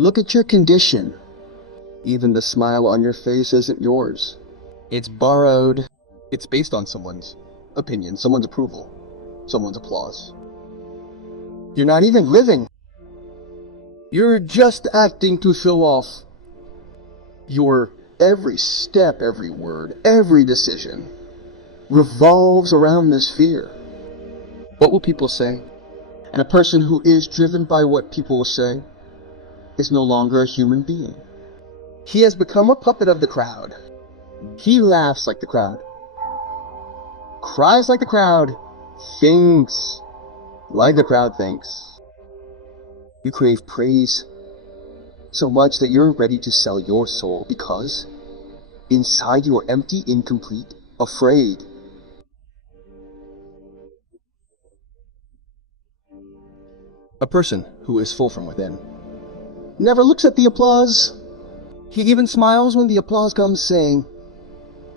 Look at your condition. Even the smile on your face isn't yours. It's borrowed. It's based on someone's opinion, someone's approval, someone's applause. You're not even living. You're just acting to show off. Your every step, every word, every decision revolves around this fear. What will people say? And a person who is driven by what people will say is no longer a human being. He has become a puppet of the crowd. He laughs like the crowd, cries like the crowd, thinks like the crowd thinks. You crave praise so much that you're ready to sell your soul because inside you are empty, incomplete, afraid. A person who is full from within never looks at the applause. He even smiles when the applause comes, saying,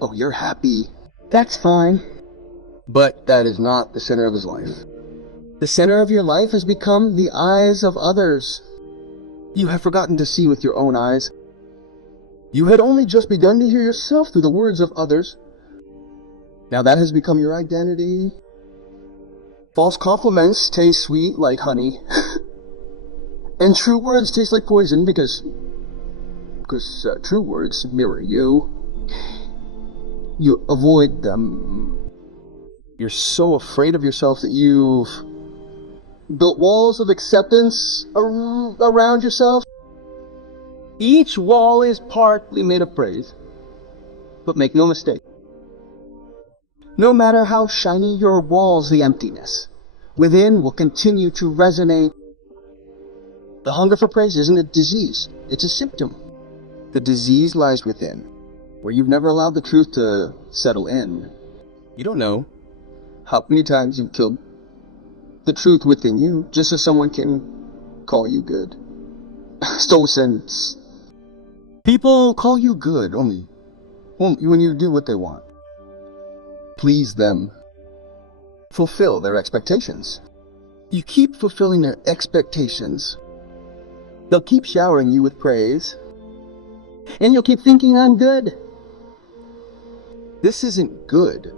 "Oh, you're happy. That's fine." But that is not the center of his life. The center of your life has become the eyes of others. You have forgotten to see with your own eyes. You had only just begun to hear yourself through the words of others. Now that has become your identity. False compliments taste sweet like honey. And true words taste like poison because true words mirror you. You avoid them. You're so afraid of yourself that you've built walls of acceptance around yourself. Each wall is partly made of praise. But make no mistake. No matter how shiny your walls, the emptiness within will continue to resonate. The hunger for praise isn't a disease, it's a symptom. The disease lies within, where you've never allowed the truth to settle in. You don't know how many times you've killed the truth within you just so someone can call you good. So since people call you good only when you do what they want. Please them. Fulfill their expectations. You keep fulfilling their expectations. They'll keep showering you with praise. And you'll keep thinking, I'm good. This isn't good.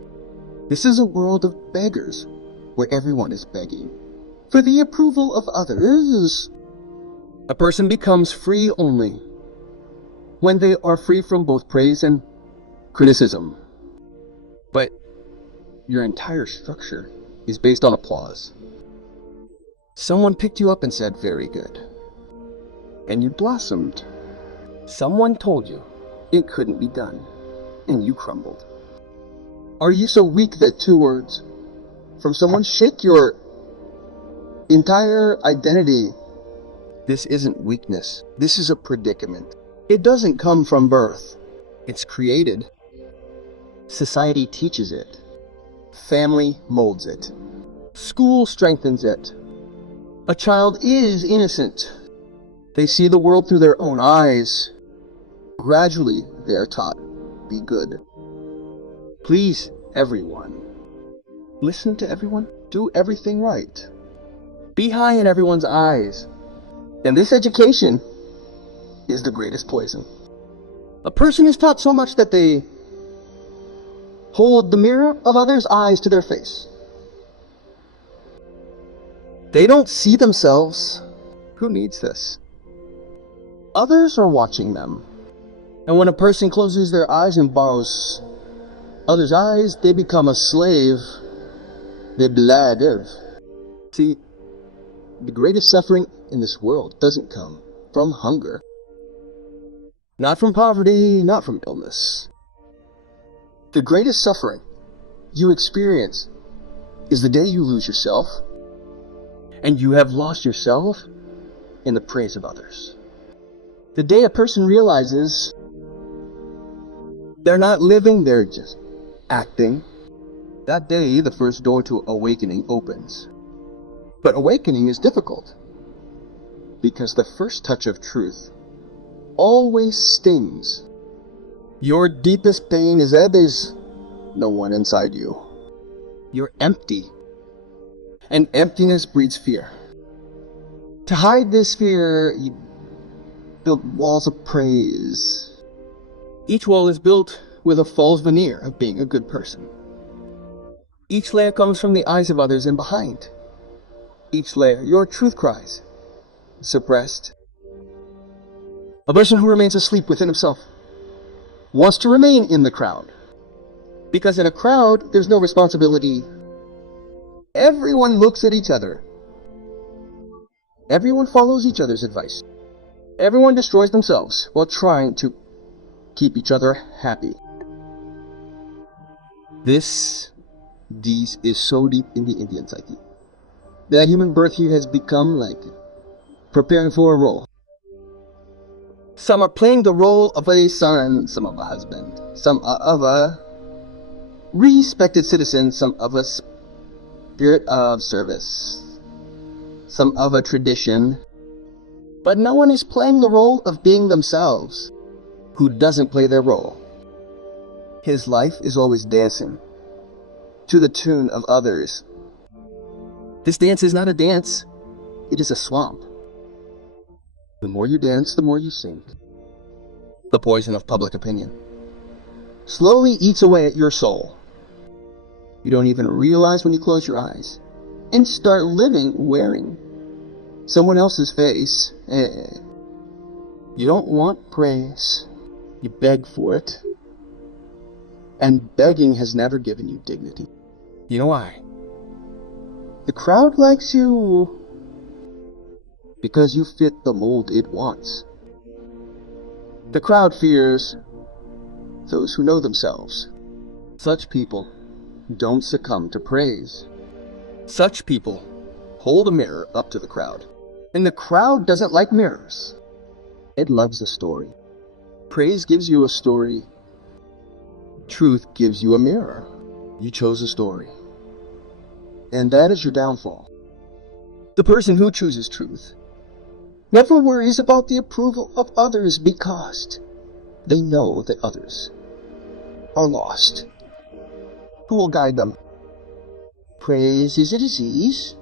This is a world of beggars, where everyone is begging for the approval of others. A person becomes free only when they are free from both praise and criticism. But your entire structure is based on applause. Someone picked you up and said, very good. And you blossomed. Someone told you it couldn't be done, and you crumbled. Are you so weak that 2 words from someone shake your entire identity? This isn't weakness. This is a predicament. It doesn't come from birth. It's created. Society teaches it. Family molds it. School strengthens it. A child is innocent. They see the world through their own eyes. Gradually, they are taught, be good. Please everyone. Listen to everyone. Do everything right. Be high in everyone's eyes. And this education is the greatest poison. A person is taught so much that they hold the mirror of others' eyes to their face. They don't see themselves. Who needs this? Others are watching them. And when a person closes their eyes and borrows others' eyes, they become a slave. They bladder. See, the greatest suffering in this world doesn't come from hunger. Not from poverty, not from illness. The greatest suffering you experience is the day you lose yourself, and you have lost yourself in the praise of others. The day a person realizes they're not living, they're just acting. That day, the first door to awakening opens. But awakening is difficult, because the first touch of truth always stings. Your deepest pain is that there's no one inside you. You're empty. And emptiness breeds fear. To hide this fear, built walls of praise. Each wall is built with a false veneer of being a good person. Each layer comes from the eyes of others and behind. Each layer, your truth cries, suppressed. A person who remains asleep within himself wants to remain in the crowd. Because in a crowd, there's no responsibility. Everyone looks at each other. Everyone follows each other's advice. Everyone destroys themselves while trying to keep each other happy. This is so deep in the Indian psyche. The human birth here has become like preparing for a role. Some are playing the role of a son, some of a husband, some of a respected citizen, some of a spirit of service, some of a tradition. But no one is playing the role of being themselves. Who doesn't play their role? His life is always dancing to the tune of others. This dance is not a dance, it is a swamp. The more you dance, the more you sink. The poison of public opinion slowly eats away at your soul. You don't even realize when you close your eyes and start living wearing someone else's face. You don't want praise. You beg for it. And begging has never given you dignity. You know why? The crowd likes you because you fit the mold it wants. The crowd fears those who know themselves. Such people don't succumb to praise. Such people hold a mirror up to the crowd. And the crowd doesn't like mirrors. It loves a story. Praise gives you a story. Truth gives you a mirror. You chose a story. And that is your downfall. The person who chooses truth never worries about the approval of others because they know that others are lost. Who will guide them? Praise is a disease,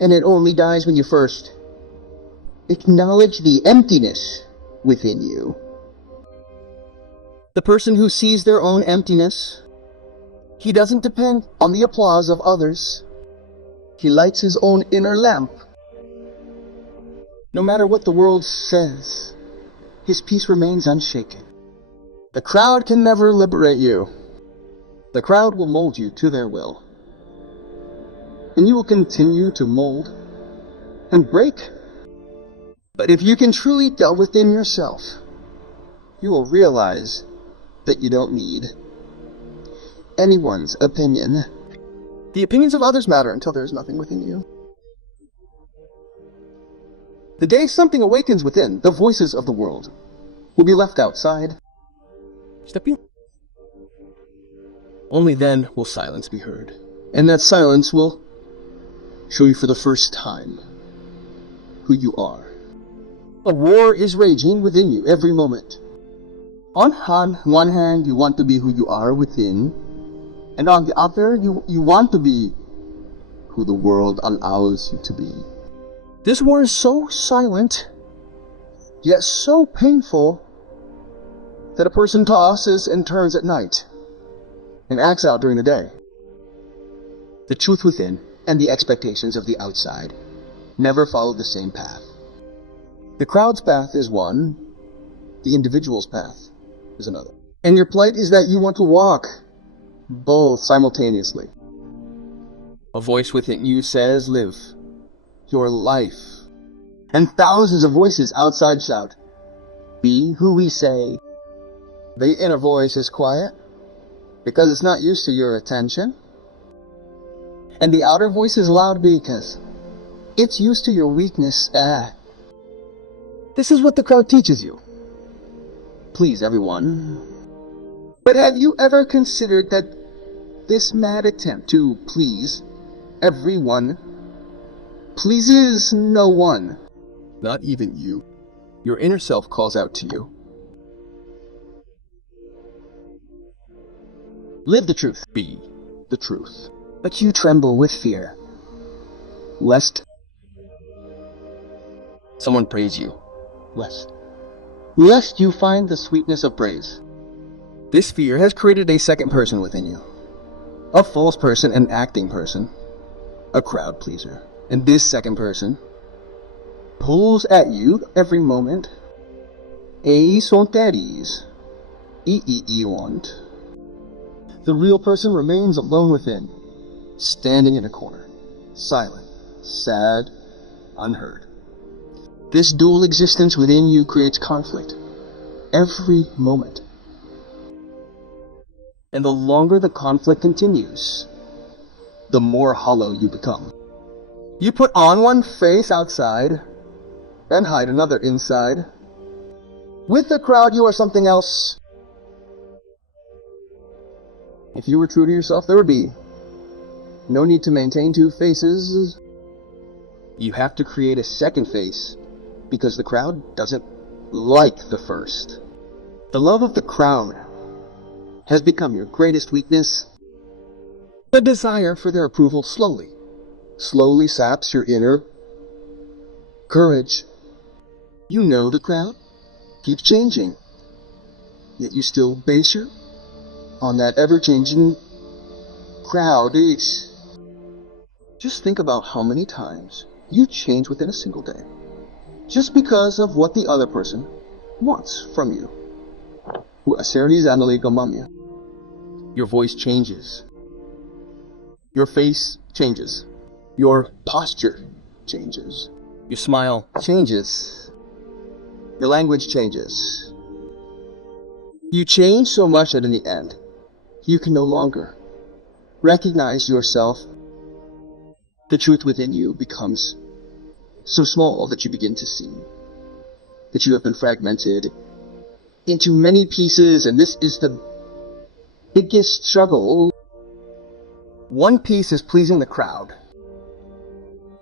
and it only dies when you first acknowledge the emptiness within you. The person who sees their own emptiness, he doesn't depend on the applause of others. He lights his own inner lamp. No matter what the world says, his peace remains unshaken. The crowd can never liberate you. The crowd will mold you to their will. And you will continue to mold and break. But if you can truly delve within yourself, you will realize that you don't need anyone's opinion. The opinions of others matter until there is nothing within you. The day something awakens within, the voices of the world will be left outside. Step in. Only then will silence be heard. And that silence will show you for the first time who you are. A war is raging within you every moment. On one hand, you want to be who you are within, and on the other, you want to be who the world allows you to be. This war is so silent, yet so painful, that a person tosses and turns at night, and acts out during the day. The truth within and the expectations of the outside never follow the same path. The crowd's path is one, the individual's path is another. And your plight is that you want to walk both simultaneously. A voice within you says, live your life. And thousands of voices outside shout, be who we say. The inner voice is quiet because it's not used to your attention. And the outer voice is loud because it's used to your weakness. This is what the crowd teaches you. Please everyone. But have you ever considered that this mad attempt to please everyone pleases no one? Not even you. Your inner self calls out to you. Live the truth. Be the truth. But you tremble with fear, lest someone praise you, lest lest you find the sweetness of praise. This fear has created a second person within you. A false person, an acting person, a crowd pleaser. And this second person pulls at you every moment. want. The real person remains alone within, standing in a corner, silent, sad, unheard. This dual existence within you creates conflict every moment. And the longer the conflict continues, the more hollow you become. You put on one face outside and hide another inside. With the crowd, you are something else. If you were true to yourself, there would be no need to maintain two faces. You have to create a second face because the crowd doesn't like the first. The love of the crowd has become your greatest weakness. The desire for their approval slowly saps your inner courage. You know the crowd keeps changing, yet you still base your on that ever-changing crowd. Just think about how many times you change within a single day, just because of what the other person wants from you. Your voice changes. Your face changes. Your posture changes. Your smile changes. Your language changes. You change so much that in the end, you can no longer recognize yourself. The truth within you becomes so small that you begin to see that you have been fragmented into many pieces, and this is the biggest struggle. One piece is pleasing the crowd.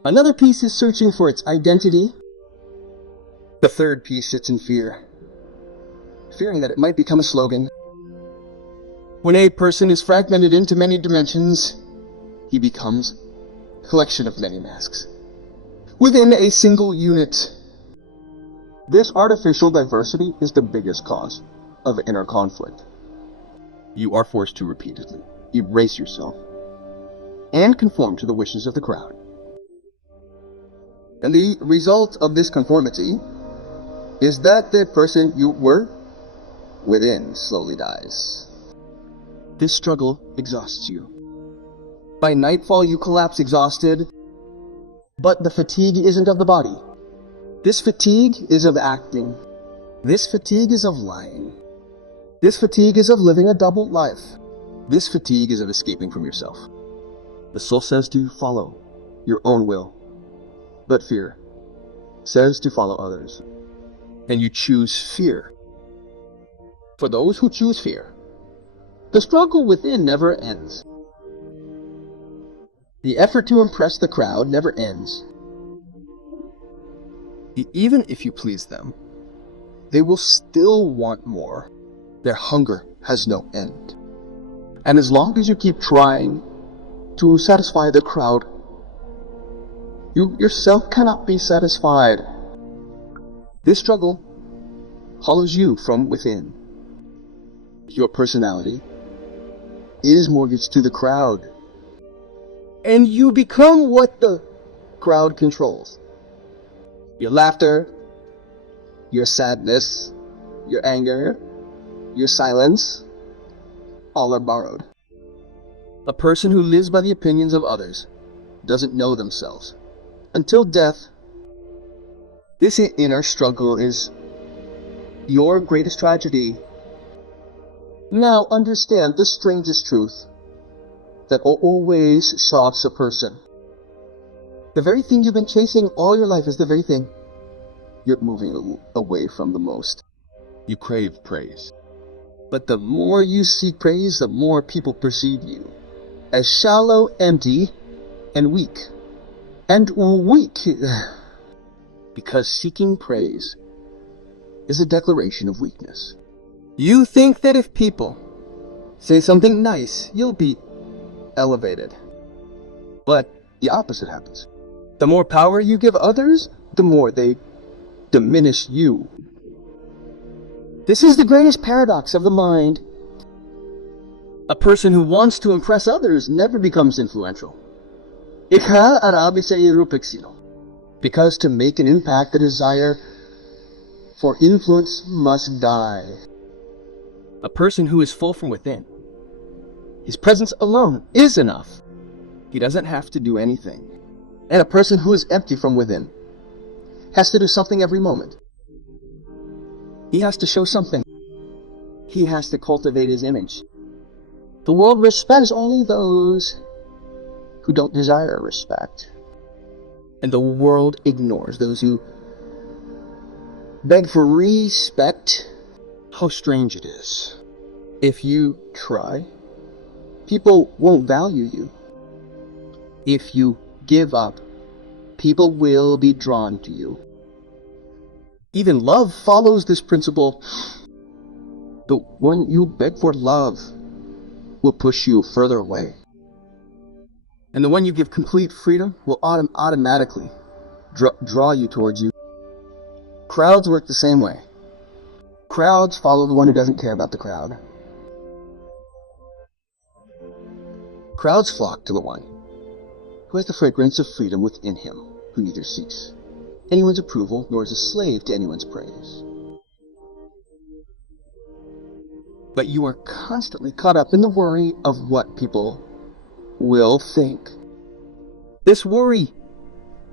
Another piece is searching for its identity. The third piece sits in fear, fearing that it might become a slogan. When a person is fragmented into many dimensions, he becomes a collection of many masks within a single unit. This artificial diversity is the biggest cause of inner conflict. You are forced to repeatedly erase yourself and conform to the wishes of the crowd. And the result of this conformity is that the person you were within slowly dies. This struggle exhausts you. By nightfall, you collapse exhausted, but the fatigue isn't of the body. This fatigue is of acting. This fatigue is of lying. This fatigue is of living a double life. This fatigue is of escaping from yourself. The soul says to follow your own will, but fear says to follow others. And you choose fear. For those who choose fear, the struggle within never ends. The effort to impress the crowd never ends. Even if you please them, they will still want more. Their hunger has no end. And as long as you keep trying to satisfy the crowd, you yourself cannot be satisfied. This struggle hollows you from within. Your personality is mortgaged to the crowd, and you become what the crowd controls. Your laughter, your sadness, your anger, your silence, all are borrowed. A person who lives by the opinions of others doesn't know themselves until death. This inner struggle is your greatest tragedy. Now understand the strangest truth that always shocks a person. The very thing you've been chasing all your life is the very thing you're moving away from the most. You crave praise. But the more you seek praise, the more people perceive you as shallow, empty, and weak. And weak, because seeking praise is a declaration of weakness. You think that if people say something nice, you'll be elevated. But the opposite happens. The more power you give others, the more they diminish you. This is the greatest paradox of the mind. A person who wants to impress others never becomes influential. Ikha arabi sa irupexino. Because to make an impact, the desire for influence must die. A person who is full from within, his presence alone is enough. He doesn't have to do anything. And a person who is empty from within has to do something every moment. He has to show something. He has to cultivate his image. The world respects only those who don't desire respect. And the world ignores those who beg for respect. How strange it is. If you try, people won't value you. If you give up, people will be drawn to you. Even love follows this principle. The one you beg for love will push you further away. And the one you give complete freedom will automatically draw you towards you. Crowds work the same way. Crowds follow the one who doesn't care about the crowd. Crowds flock to the one who has the fragrance of freedom within him, who neither seeks anyone's approval nor is a slave to anyone's praise. But you are constantly caught up in the worry of what people will think. This worry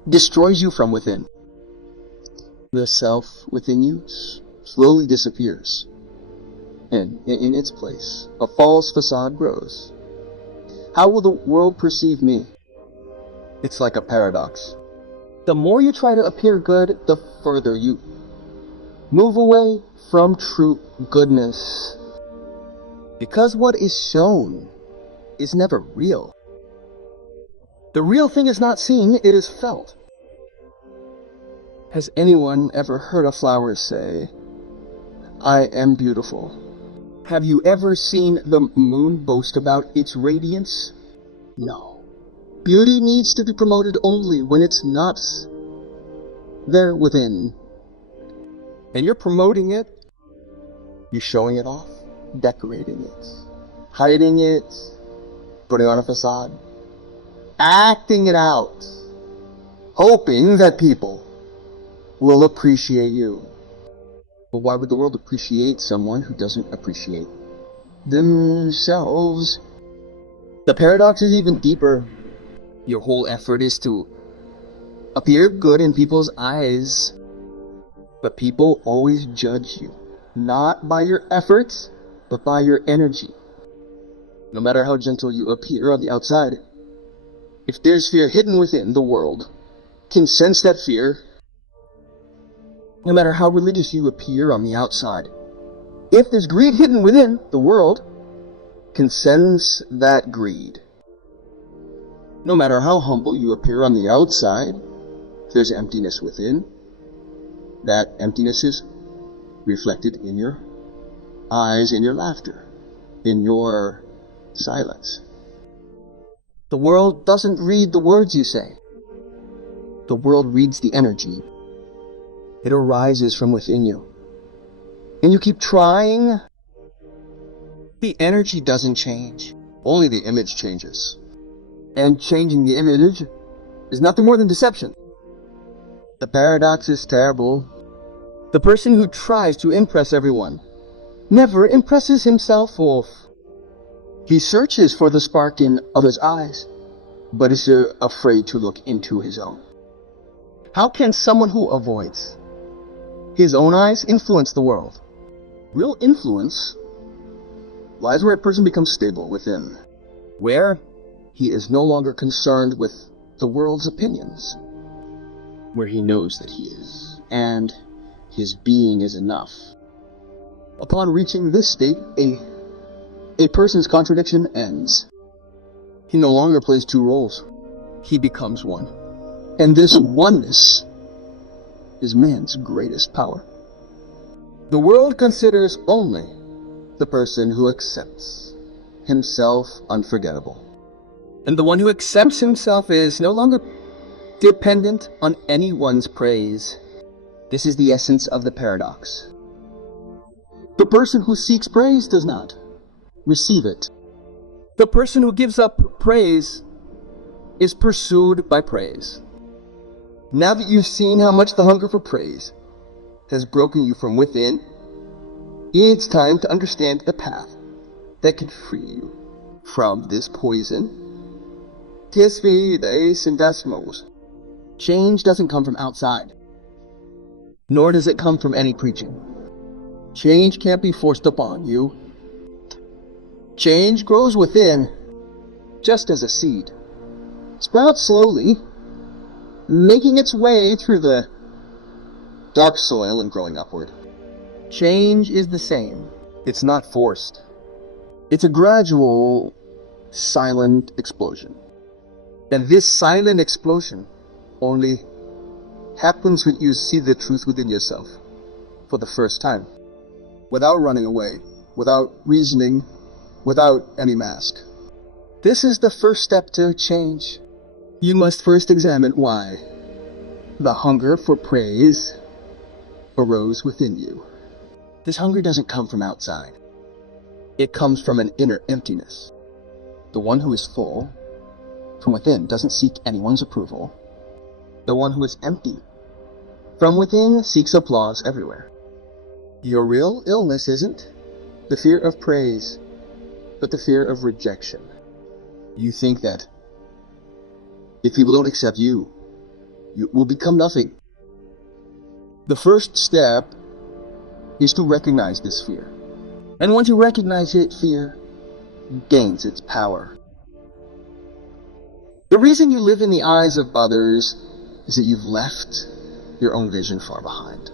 destroys you from within. The self within you slowly disappears, and in its place, a false facade grows. How will the world perceive me? It's like a paradox. The more you try to appear good, the further you move away from true goodness. Because what is shown is never real. The real thing is not seen, it is felt. Has anyone ever heard a flower say, "I am beautiful"? Have you ever seen the moon boast about its radiance? No. Beauty needs to be promoted only when it's not there within. And you're promoting it, you're showing it off, decorating it, hiding it, putting on a facade, acting it out, hoping that people will appreciate you. But why would the world appreciate someone who doesn't appreciate themselves? The paradox is even deeper. Your whole effort is to appear good in people's eyes, but people always judge you, not by your efforts, but by your energy. No matter how gentle you appear on the outside, if there's fear hidden within, the world can sense that fear. No matter how religious you appear on the outside, if there's greed hidden within, the world can sense that greed. No matter how humble you appear on the outside, if there's emptiness within, that emptiness is reflected in your eyes, in your laughter, in your silence. The world doesn't read the words you say. The world reads the energy. It arises from within you. And you keep trying. The energy doesn't change. Only the image changes. And changing the image is nothing more than deception. The paradox is terrible. The person who tries to impress everyone never impresses himself off. He searches for the spark in others' eyes, but is afraid to look into his own. How can someone who avoids his own eyes influence the world? Real influence lies where a person becomes stable within, where he is no longer concerned with the world's opinions, where he knows that he is, and his being is enough. Upon reaching this state, a person's contradiction ends. He no longer plays two roles. He becomes one. And this oneness is man's greatest power. The world considers only the person who accepts himself unforgettable. And the one who accepts himself is no longer dependent on anyone's praise. This is the essence of the paradox. The person who seeks praise does not receive it. The person who gives up praise is pursued by praise. Now that you've seen how much the hunger for praise has broken you from within, it's time to understand the path that can free you from this poison. Kiss me, the ace and decimals. Change doesn't come from outside, nor does it come from any preaching. Change can't be forced upon you. Change grows within, just as a seed. Sprouts slowly, making its way through the dark soil and growing upward. Change is the same. It's not forced. It's a gradual, silent explosion. And this silent explosion only happens when you see the truth within yourself for the first time, without running away, without reasoning, without any mask. This is the first step to change. You must first examine why the hunger for praise arose within you. This hunger doesn't come from outside. It comes from an inner emptiness. The one who is full from within doesn't seek anyone's approval. The one who is empty from within seeks applause everywhere. Your real illness isn't the fear of praise, but the fear of rejection. You think that if people don't accept you, you will become nothing. The first step is to recognize this fear. And once you recognize it, fear gains its power. The reason you live in the eyes of others is that you've left your own vision far behind.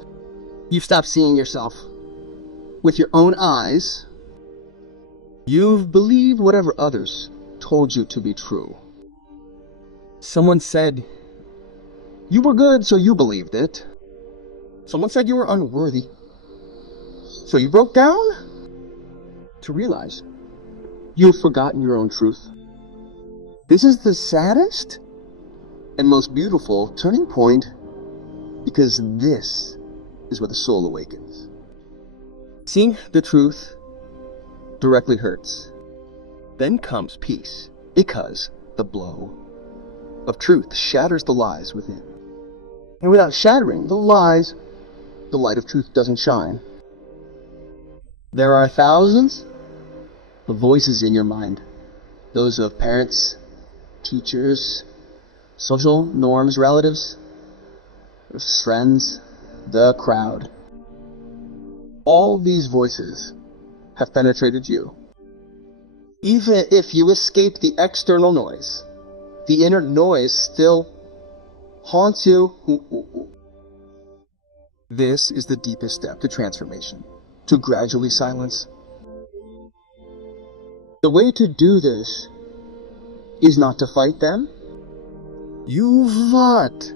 You've stopped seeing yourself with your own eyes. You've believed whatever others told you to be true. Someone said you were good, so you believed it. Someone said you were unworthy, so you broke down to realize you've forgotten your own truth. This is the saddest and most beautiful turning point, because this is where the soul awakens. Seeing the truth directly hurts. Then comes peace, because the blow of truth shatters the lies within. And without shattering the lies, the light of truth doesn't shine. There are thousands of voices in your mind. Those of parents, teachers, social norms, relatives, friends, the crowd. All these voices have penetrated you. Even if you escape the external noise, the inner noise still haunts you. This is the deepest step to transformation, to gradually silence. The way to do this is not to fight them. You've fought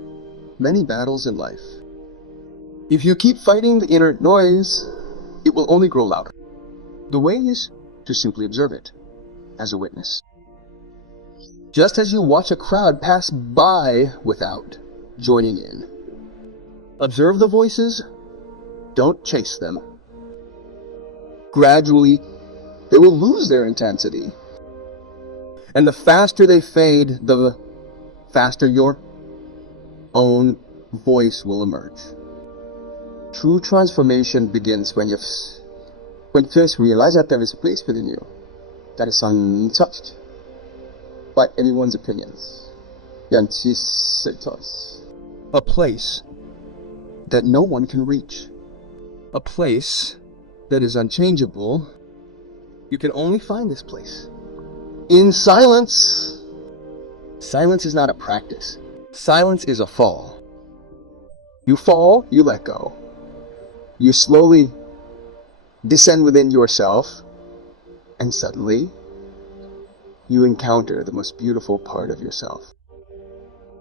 many battles in life. If you keep fighting the inner noise, it will only grow louder. The way is to simply observe it as a witness. Just as you watch a crowd pass by without joining in. Observe the voices, don't chase them. Gradually, they will lose their intensity. And the faster they fade, the faster your own voice will emerge. True transformation begins when you first realize that there is a place within you that is untouched by anyone's opinions. A place that no one can reach. A place that is unchangeable. You can only find this place in silence. Silence is not a practice. Silence is a fall. You fall, you let go. You slowly descend within yourself, and suddenly you encounter the most beautiful part of yourself.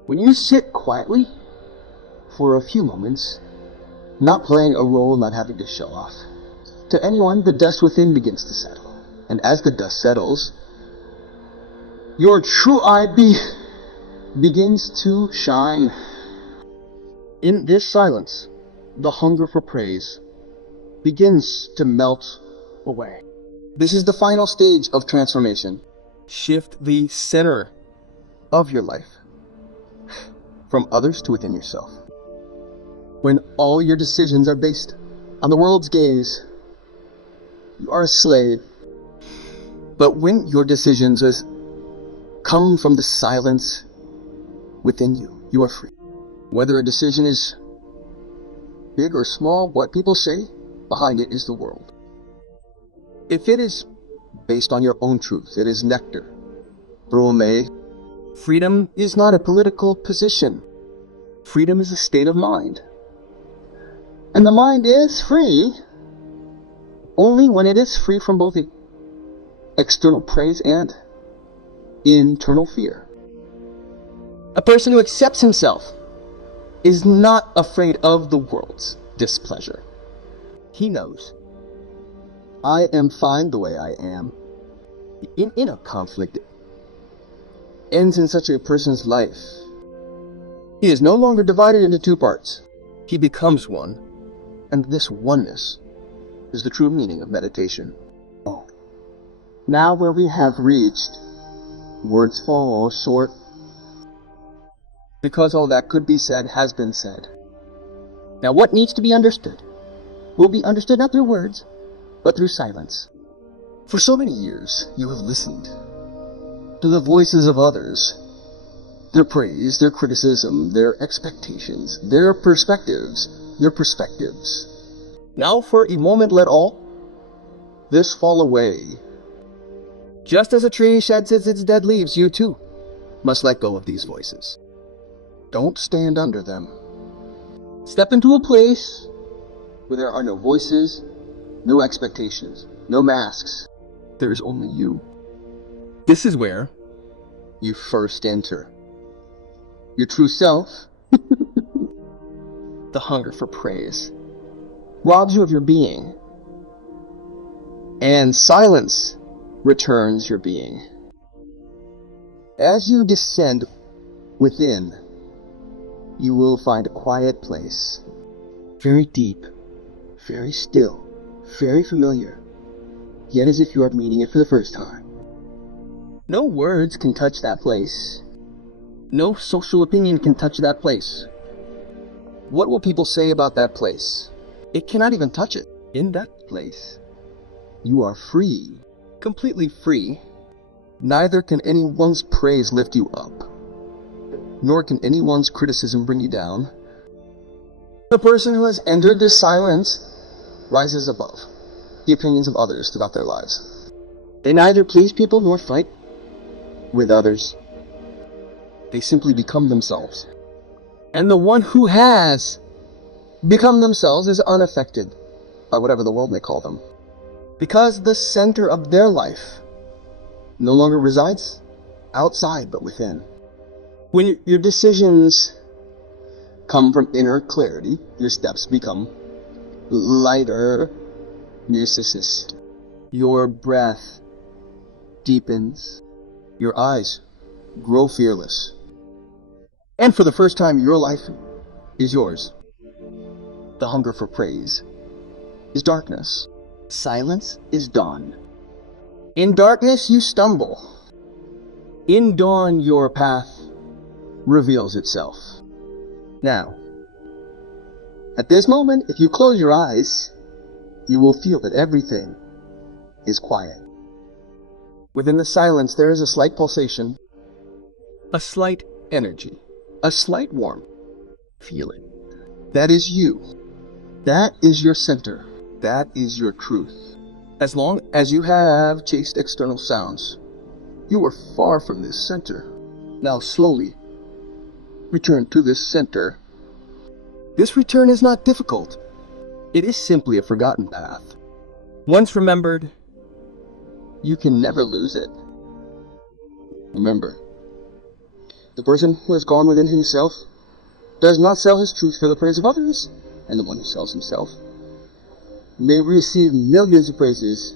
When you sit quietly for a few moments, not playing a role, not having to show off to anyone, the dust within begins to settle. And as the dust settles, your true eye begins to shine. In this silence, the hunger for praise begins to melt away. This is the final stage of transformation. Shift the center of your life from others to within yourself. When all your decisions are based on the world's gaze, you are a slave. But when your decisions come from the silence within you, you are free. Whether a decision is big or small, what people say, behind it is the world. If it is based on your own truth, it is nectar. Brome. Freedom is not a political position. Freedom is a state of mind. And the mind is free only when it is free from both external praise and internal fear. A person who accepts himself is not afraid of the world's displeasure. He knows, I am fine the way I am. The inner conflict ends in such a person's life. He is no longer divided into two parts. He becomes one, and this oneness is the true meaning of meditation. Oh. Now where we have reached, words fall short, because all that could be said has been said. Now what needs to be understood will be understood not through words, but through silence. For so many years, you have listened to the voices of others, their praise, their criticism, their expectations, their perspectives. Now for a moment let all this fall away. Just as a tree sheds its dead leaves, you too must let go of these voices. Don't stand under them. Step into a place where there are no voices, no expectations, no masks. There is only you. This is where you first enter. Your true self, the hunger for praise, robs you of your being, and silence returns your being. As you descend within, you will find a quiet place, very deep, very still, very familiar, yet as if you are meeting it for the first time. No words can touch that place. No social opinion can touch that place. What will people say about that place? It cannot even touch it. In that place, you are free, completely free. Neither can anyone's praise lift you up, nor can anyone's criticism bring you down. The person who has entered this silence rises above the opinions of others throughout their lives. They neither please people nor fight with others. They simply become themselves. And the one who has become themselves is unaffected by whatever the world may call them, because the center of their life no longer resides outside but within. When your decisions come from inner clarity, your steps become lighter. Your breath deepens. Your eyes grow fearless. And for the first time, your life is yours. The hunger for praise is darkness. Silence is dawn. In darkness, you stumble. In dawn, your path reveals itself. Now, at this moment, if you close your eyes, you will feel that everything is quiet. Within the silence, there is a slight pulsation, a slight energy, a slight warmth. Feel it. That is you. That is your center. That is your truth. As long as you have chased external sounds, you are far from this center. Now slowly return to this center. This return is not difficult. It is simply a forgotten path. Once remembered, you can never lose it. Remember, the person who has gone within himself does not sell his truth for the praise of others, and the one who sells himself may receive millions of praises,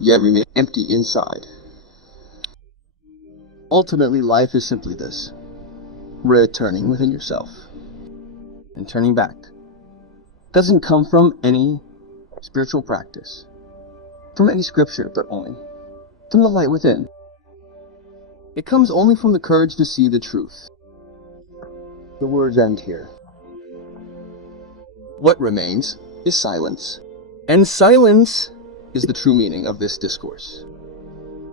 yet remain empty inside. Ultimately, life is simply this: returning within yourself. And turning back doesn't come from any spiritual practice. From any scripture, but only from the light within. It comes only from the courage to see the truth. The words end here. What remains is silence. And silence is the true meaning of this discourse.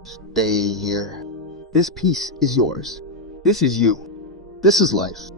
Stay here. This peace is yours. This is you. This is life.